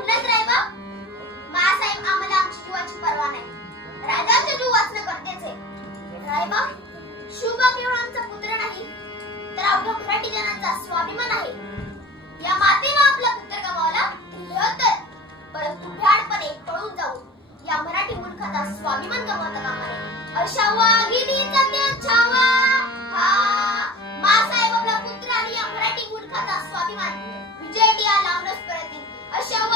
म्हणलात रायबाप, मासाहेब आम्हाला आमची जीवाची पर्वा नाही, राजाचा जीव वाचणं गरजेचं आहे. रायबाप, शिवबा केवळ आमचा पुत्र नाही तर अवघ्या मराठी जनांचा स्वाभिमान आहे. या मातेनं आपला पुत्र गमावला तर, परंतु भ्याडपणे पळून जाऊन या मराठी मुलखाचा स्वाभिमान गमावता कामा नये. अशा वाघिणीचा त्या छावा, हा मासाहेब आपला पुत्र आणि या मराठी मुलखाचा स्वाभिमान विजय टिया लावूनच परत येईल. अशा